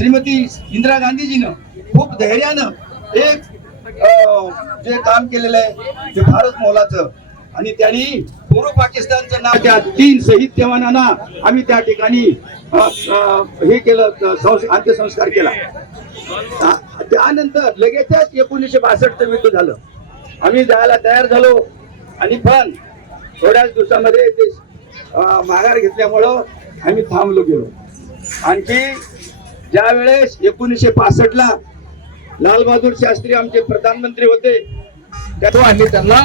श्रीमती इंदिरा गांधीजीनं खूप धैर्यानं एक जे काम केलेलं आहे ते भारत मोलाचं. आणि त्यांनी पूर्व पाकिस्तानचं नाव त्या तीन शहीद जवानांना आम्ही त्या ठिकाणी हे केलं अंत्यसंस्कार केला. त्यानंतर लगेचच एकोणीसशे बासष्ट युद्ध झालं. आम्ही जायला तयार झालो. आणि पण थोड्याच दिवसामध्ये ते माघार घेतल्यामुळं आम्ही थांबलो गेलो. आणखी ज्या वेळेस एकोणीसशे पासष्ट ला लालबहादूर शास्त्री आमचे प्रधानमंत्री होते आणि त्यांना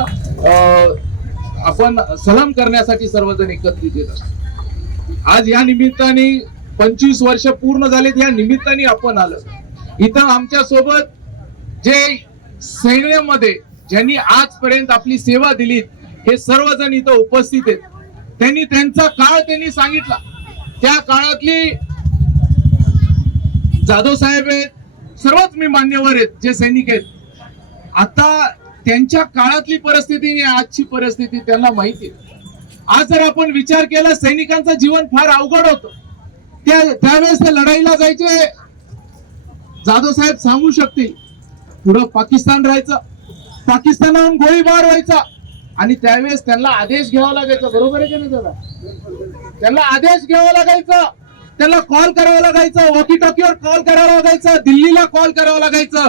आपण सलाम करण्यासाठी सर्वजण एकत्रित येत असतो. आज या निमित्ताने पंचवीस वर्ष पूर्ण झालेत या निमित्ताने आपण आलं. इथं आमच्यासोबत जे सैन्यामध्ये ज्यांनी आजपर्यंत आपली सेवा दिली हे सर्वजण इथं उपस्थित आहेत. त्यांनी त्यांचा काळ त्यांनी सांगितला. त्या काळातली जाधव साहेब आहेत सर्वच मी मान्यवर आहेत जे सैनिक आहेत. आता त्यांच्या काळातली परिस्थिती आणि आजची परिस्थिती त्यांना माहिती आहे. आज जर आपण विचार केला सैनिकांचं जीवन फार अवघड होतं. त्या त्यावेळेस ते लढाईला जायचे जाधव साहेब सांगू शकतील. पुढं पाकिस्तान राहायचं पाकिस्तानाहून गोळीबार व्हायचा. आणि त्यावेळेस त्यांना आदेश घ्यावा लागायचा बरोबर आहे की नाही दादा? त्यांना आदेश घ्यावा लागायचा. त्याला कॉल करावा लागायचा वॉकी टॉकीवर कॉल करावा लागायचा दिल्लीला कॉल करावा लागायचं.